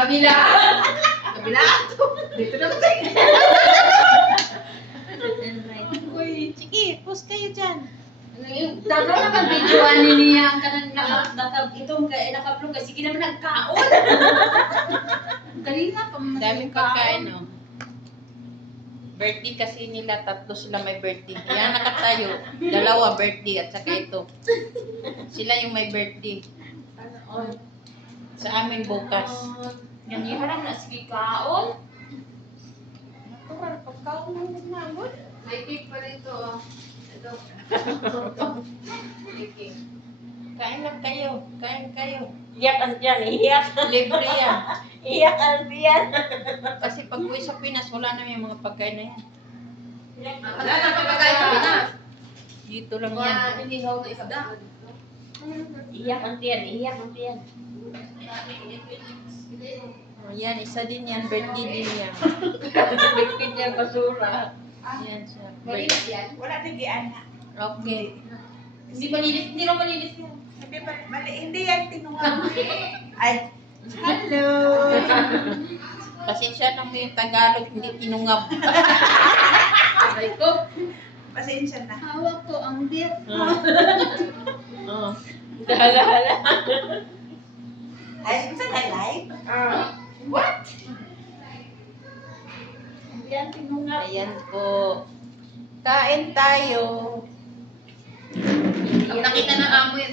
Kabila. Kabila. Dito naman tayo. Uy, sige, post kayo dyan. Dapat naman videoan niya ang kanang naka-vlog kasi sige naman nagkaon. Dali na pa. Daming pagkain, no? Birthday kasi nila, 3 sila may birthday. Yan nakatayo. 2 birthday at saka ito. Sila yung may birthday. Sa amin bukas. Ganyan lang na sige kaon. Natural, pagkaon ng nagnagod. May cake pa rito. Ito. Cake. Kain lang kayo. Kain kayo. Iyak ang tiyan, iyak. Libre yan. Iyak ang tiyan. Kasi pag uwi sa Pinas, wala na yung mga pagkain na yan. Wala na papagay sa Pinas. Dito lang yan. Mga inihaw na isa da. Iyak ang tiyan, iyak ang tiyan. Oh, yan, isa din yan. Birthday din yan. Bigpit niya basura. Yan siya. Malinis yan. Wala na giyan. Okay. Hindi malinis. Hindi raw malinis yan. Hindi pa, hindi yan tinungan. Ay, hello. Pasensya na mo yung Tagalog, hindi tinungab. Aray ko. Pasensya na. Hawak ko ang beer. Oh. Hala-hala. Ay, saan na live? What? Hindi yan tinungap. Ayan po. Kain tayo. Pag nakita ng amo yan,